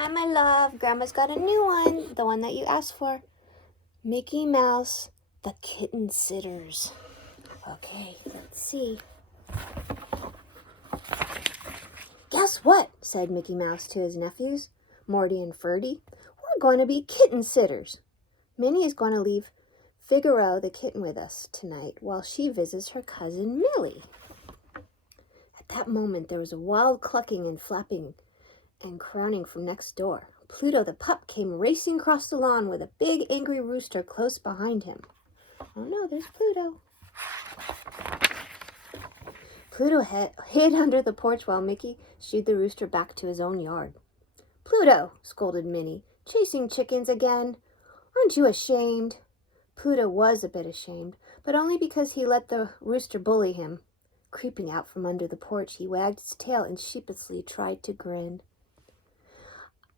Hi, my love. Grandma's got a new one. The one that you asked for. Mickey Mouse, the Kitten Sitters. Okay, let's see. Guess what? Said Mickey Mouse to his nephews, Morty and Ferdy. We're going to be kitten sitters. Minnie is going to leave Figaro the kitten with us tonight while she visits her cousin Millie. At that moment, there was a wild clucking and flapping and crowing from next door. Pluto the pup came racing across the lawn with a big angry rooster close behind him. Oh no, there's Pluto. Pluto hid under the porch while Mickey shooed the rooster back to his own yard. Pluto, scolded Minnie, chasing chickens again. Aren't you ashamed? Pluto was a bit ashamed, but only because he let the rooster bully him. Creeping out from under the porch, he wagged his tail and sheepishly tried to grin.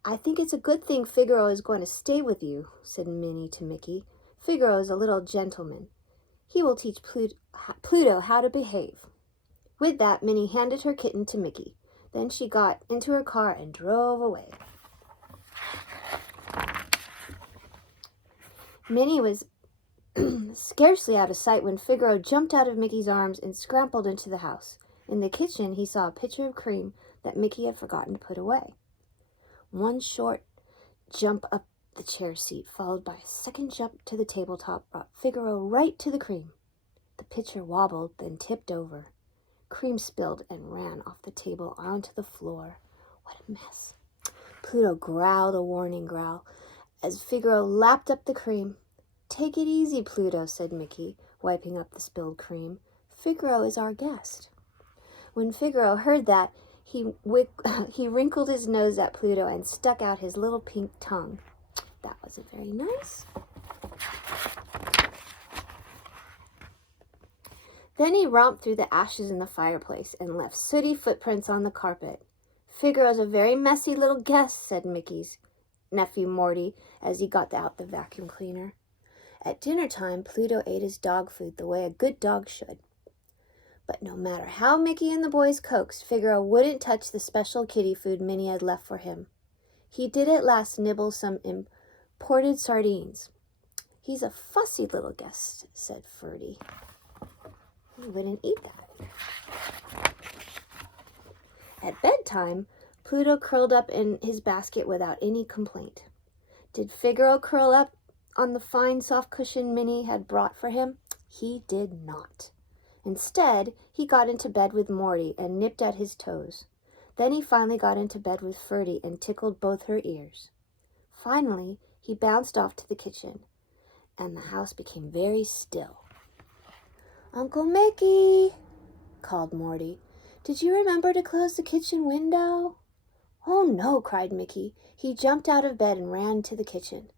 I think it's a good thing Figaro is going to stay with you, said Minnie to Mickey. Figaro is a little gentleman. He will teach Pluto how to behave. With that, Minnie handed her kitten to Mickey. Then she got into her car and drove away. Minnie was scarcely out of sight when Figaro jumped out of Mickey's arms and scrambled into the house. In the kitchen, he saw a pitcher of cream that Mickey had forgotten to put away. One short jump up the chair seat, followed by a second jump to the tabletop, brought Figaro right to the cream. The pitcher wobbled, then tipped over. Cream spilled and ran off the table onto the floor. What a mess. Pluto growled a warning growl as Figaro lapped up the cream. Take it easy, Pluto, said Mickey, wiping up the spilled cream. Figaro is our guest. When Figaro heard that, he wrinkled his nose at Pluto and stuck out his little pink tongue. That wasn't very nice. Then he romped through the ashes in the fireplace and left sooty footprints on the carpet. Figaro's a very messy little guest, said Mickey's nephew Morty as he got out the vacuum cleaner. At dinner time, Pluto ate his dog food the way a good dog should. But no matter how Mickey and the boys coaxed, Figaro wouldn't touch the special kitty food Minnie had left for him. He did at last nibble some imported sardines. He's a fussy little guest, said Ferdy. He wouldn't eat that. At bedtime, Pluto curled up in his basket without any complaint. Did Figaro curl up on the fine soft cushion Minnie had brought for him? He did not. Instead, he got into bed with Morty and nipped at his toes. Then he finally got into bed with Ferdy and tickled both her ears. Finally, he bounced off to the kitchen, and the house became very still. Uncle Mickey, called Morty, did you remember to close the kitchen window? Oh no, cried Mickey. He jumped out of bed and ran to the kitchen.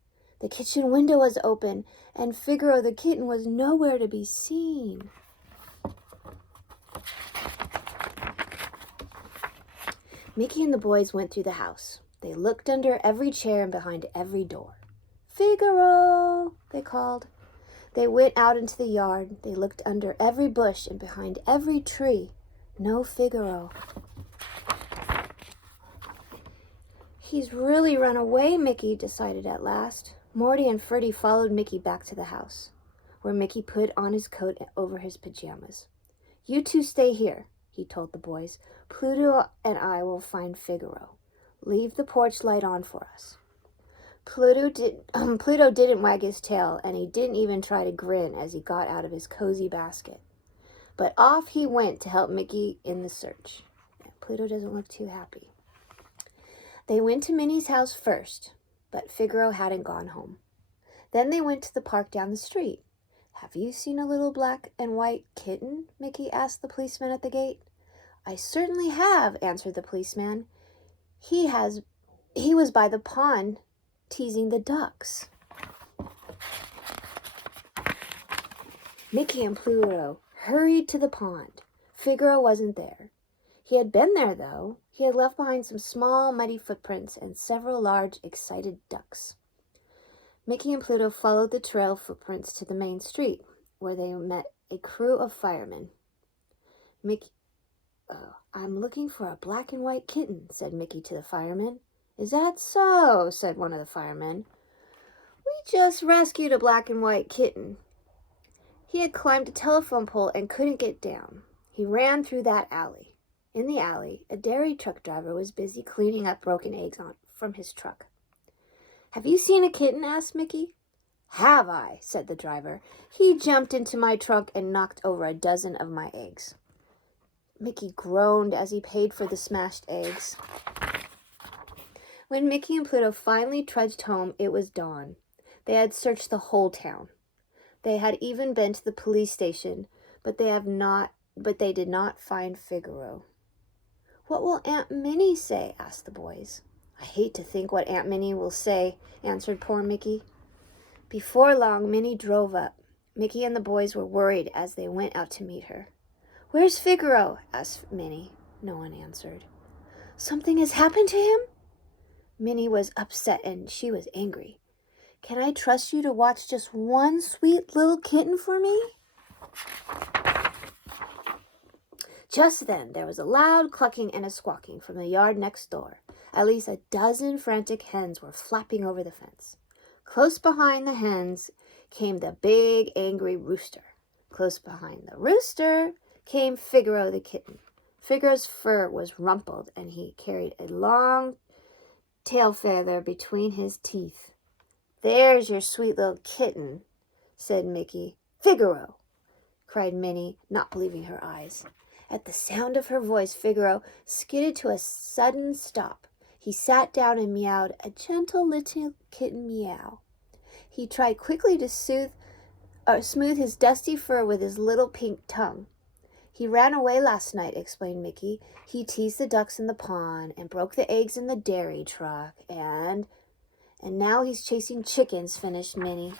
The kitchen window was open, and Figaro the kitten was nowhere to be seen. Mickey and the boys went through the house. They looked under every chair and behind every door. Figaro, they called. They went out into the yard. They looked under every bush and behind every tree. No Figaro. He's really run away, Mickey decided at last. Morty and Ferdy followed Mickey back to the house, where Mickey put on his coat over his pajamas. You two stay here, he told the boys. Pluto and I will find Figaro. Leave the porch light on for us. Pluto didn't wag his tail, and he didn't even try to grin as he got out of his cozy basket. But off he went to help Mickey in the search. Pluto doesn't look too happy. They went to Minnie's house first, but Figaro hadn't gone home. Then they went to the park down the street. Have you seen a little black and white kitten? Mickey asked the policeman at the gate. I certainly have, answered the policeman. He was by the pond teasing the ducks. Mickey and Pluto hurried to the pond. Figaro wasn't there. He had been there, though. He had left behind some small, muddy footprints and several large, excited ducks. Mickey and Pluto followed the trail footprints to the main street, where they met a crew of firemen. I'm looking for a black and white kitten, said Mickey to the fireman. "Is that so?" said one of the firemen. "We just rescued a black and white kitten. He had climbed a telephone pole and couldn't get down. He ran through that alley." In the alley, a dairy truck driver was busy cleaning up broken eggs from his truck. "Have you seen a kitten?" asked Mickey. "Have I?" said the driver. "He jumped into my truck and knocked over a dozen of my eggs." Mickey groaned as he paid for the smashed eggs. When Mickey and Pluto finally trudged home, it was dawn. They had searched the whole town. They had even been to the police station, but they did not find Figaro. "What will Aunt Minnie say?" asked the boys. "I hate to think what Aunt Minnie will say," answered poor Mickey. Before long, Minnie drove up. Mickey and the boys were worried as they went out to meet her. "Where's Figaro?" asked Minnie. No one answered. "Something has happened to him?" Minnie was upset and she was angry. "Can I trust you to watch just one sweet little kitten for me?" Just then, there was a loud clucking and a squawking from the yard next door. At least a dozen frantic hens were flapping over the fence. Close behind the hens came the big, angry rooster. Close behind the rooster came Figaro the kitten. Figaro's fur was rumpled, and he carried a long tail feather between his teeth. "There's your sweet little kitten," said Mickey. "Figaro!" cried Minnie, not believing her eyes. At the sound of her voice, Figaro skidded to a sudden stop. He sat down and meowed a gentle little kitten meow. He tried quickly to smooth his dusty fur with his little pink tongue. "He ran away last night," explained Mickey. "He teased the ducks in the pond and broke the eggs in the dairy truck, and now he's chasing chickens," finished Minnie.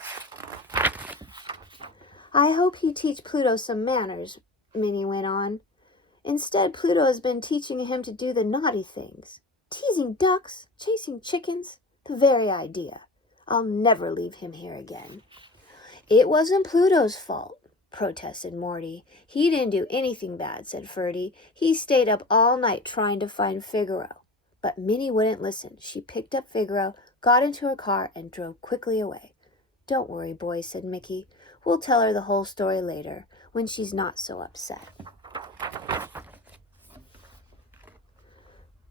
"I hope he teach Pluto some manners," Minnie went on. "Instead, Pluto has been teaching him to do the naughty things. Teasing ducks, chasing chickens, the very idea. I'll never leave him here again." "It wasn't Pluto's fault," protested Morty. "He didn't do anything bad," said Ferdy. "He stayed up all night trying to find Figaro." But Minnie wouldn't listen. She picked up Figaro, got into her car, and drove quickly away. "Don't worry, boys," said Mickey. "We'll tell her the whole story later, when she's not so upset."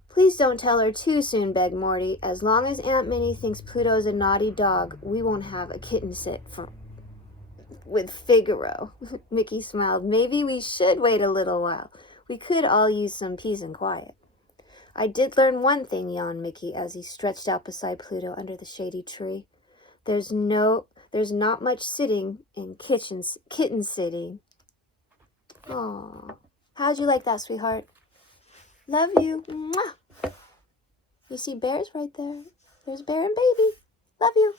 "Please don't tell her too soon," begged Morty. "As long as Aunt Minnie thinks Pluto's a naughty dog, we won't have a kitten sit with Figaro." Mickey smiled. "Maybe we should wait a little while. We could all use some peace and quiet." "I did learn one thing," yawned Mickey as he stretched out beside Pluto under the shady tree. There's not much sitting in kitten sitting." "Aw. How'd you like that, sweetheart?" "Love you. Mwah. You see bears right there. There's Bear and Baby. Love you."